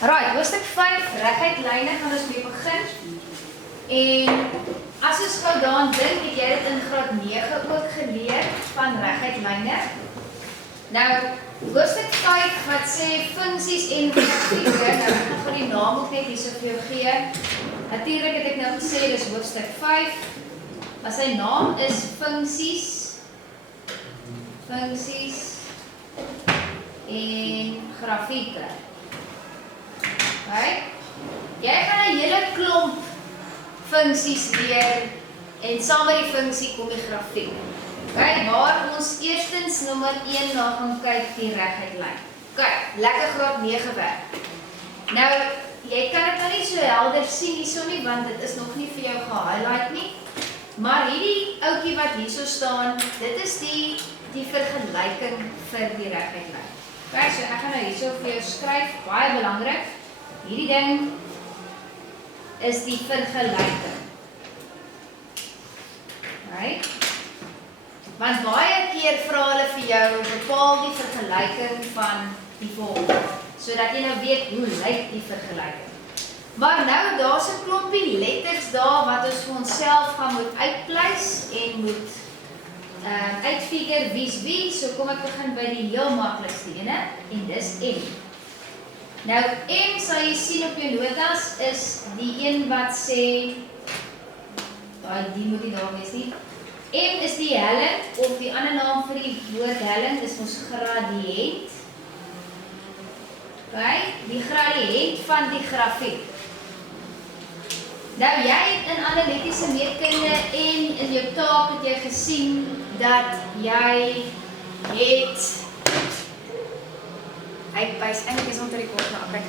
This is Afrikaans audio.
Right, hoofstuk 5, reguit lyne gaan ons mee begin. En as ons gou daaraan dink, het jy dit in graad 9 ook geleer van reguit lyne. Nou, hoofstuk 5 wat sê funksies en grafieke, nou ek gaan vir die naam ook net hierso vir jou gee. Natuurlik het ek nou gesê, dis hoofstuk 5, maar sy naam is funksies en grafieke. Right? Jy gaan 'n hele klomp funksies leer en saam met die funksie kom die grafiek. Okay, waar ons eerstens nommer 1 na gaan kyk die reguit lyn. Okay, lekker graad 9 werk. Nou, jy kan dit nou nie so helder sien hierso nie want dit is nog nie vir jou gehighlight nie. Maar hierdie ouetjie wat hierso staan, dit is die vergelyking vir die reguit lyn. Okay, so ek gaan nou hierso vir jou skryf, baie belangrik. Hierdie ding is die vergelyking. Right? Want baie keer vra hulle vir jou bepaal die vergelyking van die volgende, sodat jy nou weet hoe lyk die vergelyking. Maar nou daar's 'n klompie letters daar wat ons vir onsself gaan moet uitpleis en moet uitfigure wie's wie. So kom ek begin by die heel maklikste ene en dis M. Nou, M sal jy sien op jou notas is die een wat sê, die moet nie daar wees nie. M is die helling, of die ander naam vir die woord helling, dis ons gradiënt. Okay, die gradiënt van die grafiek. Nou, jy het in analitiese meetkunde en in jou taak het jy gesien dat jy het hy wys eintlik is onder die kort na, kyk.